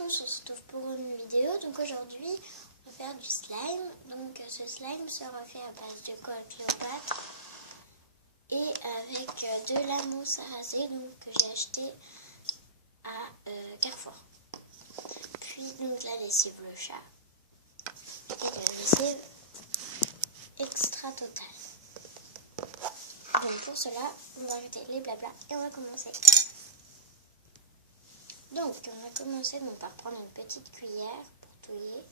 tous, on se retrouve pour une vidéo. Donc aujourd'hui, on va faire du slime. Donc ce slime sera fait à base de colle Cléopâtre et avec de la mousse à raser que j'ai acheté à Carrefour. Puis donc la lessive le chat et la lessive extra totale. Donc pour cela, on va arrêter les blabla et on va commencer. Donc on va commencer par prendre une petite cuillère pour touiller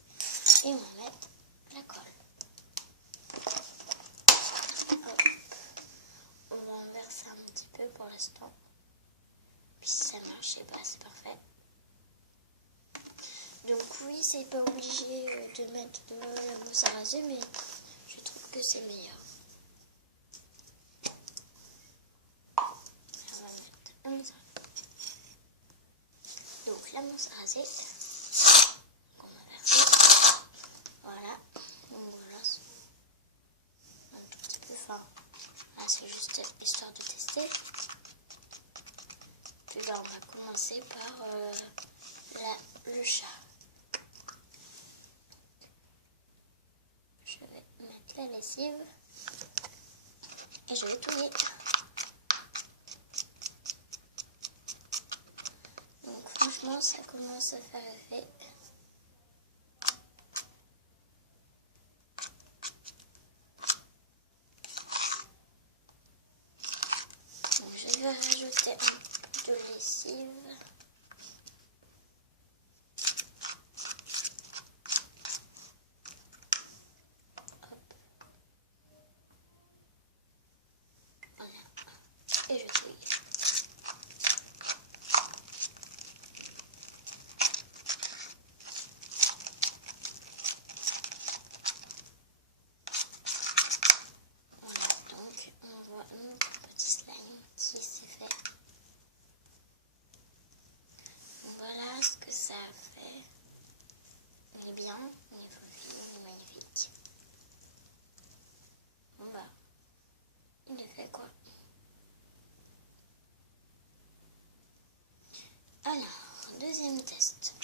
et on va mettre la colle. Hop. On va en verser un petit peu pour l'instant. Puis si ça marche, c'est parfait. Donc oui, c'est pas obligé de mettre de la mousse à raser, mais je trouve que c'est meilleur. On va mettre comme ça. Donc la mousse à raser, on va verser. Voilà. Donc voilà, un tout petit peu fort. Là, c'est juste histoire de tester. Puis là, on va commencer par le chat. Je vais mettre la lessive et je vais touiller. Donc franchement, ça commence à faire effet. Donc je vais rajouter un peu de lessive. Et je touille. Voilà, donc on voit notre petit slime qui s'est fait. Donc voilà ce que ça a fait. Il est bien, il est fluffy, il est magnifique. Bon bah, il est fait quoi. Alors, deuxième test.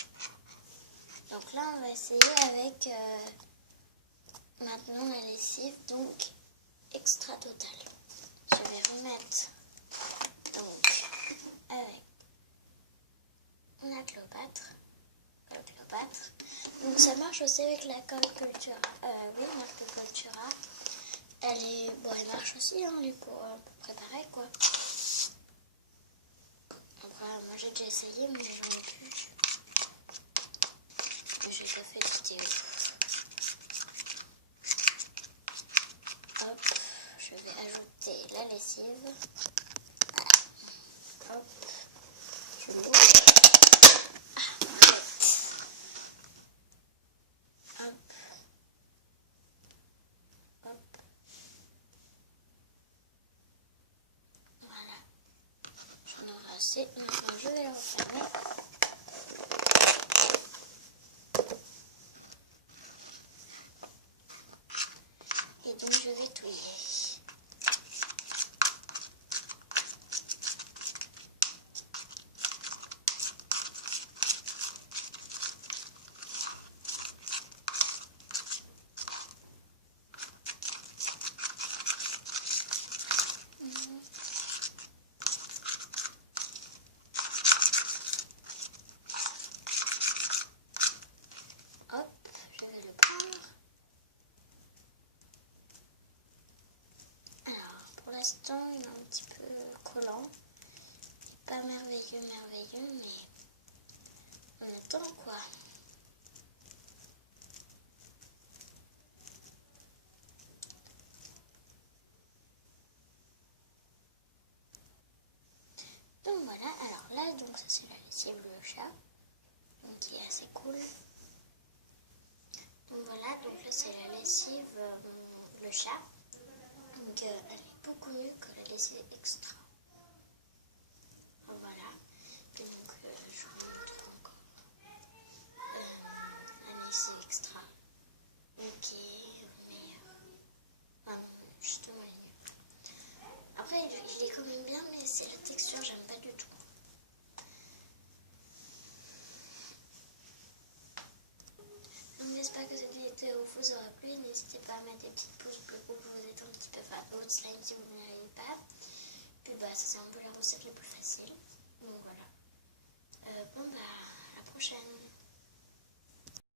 Donc là, on va essayer avec maintenant la lessive, donc extra totale. Je vais remettre donc avec la Cléopâtre. Donc ça marche aussi avec la colle Cultura. Oui, marque Cultura. Elle marche aussi, hein, elle est pour préparer quoi. Après, moi j'ai déjà essayé, mais j'en ai plus. J'ai pas fait de vidéo. Hop, je vais ajouter la lessive. Hop, je l'ouvre. Hop, hop. Voilà. J'en aurai assez. Maintenant, je vais la refermer. Et donc, je vais touiller. Hop, je vais le prendre. Alors, pour l'instant, il est un petit peu collant. Pas merveilleux, mais on attend quoi. Donc voilà, alors là, donc ça c'est la lessive le chat, donc qui est assez cool. Donc voilà, donc là c'est la lessive le chat, donc elle est beaucoup mieux que la lessive extra. Voilà, et donc je vous montre encore la lessive extra, qui est meilleure, enfin justement meilleure. Après il est quand même bien, mais c'est la texture, j'aime pas du tout. j'espère que cette vidéo vous aura plu. N'hésitez pas à mettre des petites pouces bleus pour que vous êtes un petit peu faire votre slime si vous ne l'avez pas. Puis bah, ça c'est un peu la recette la plus facile. Donc voilà.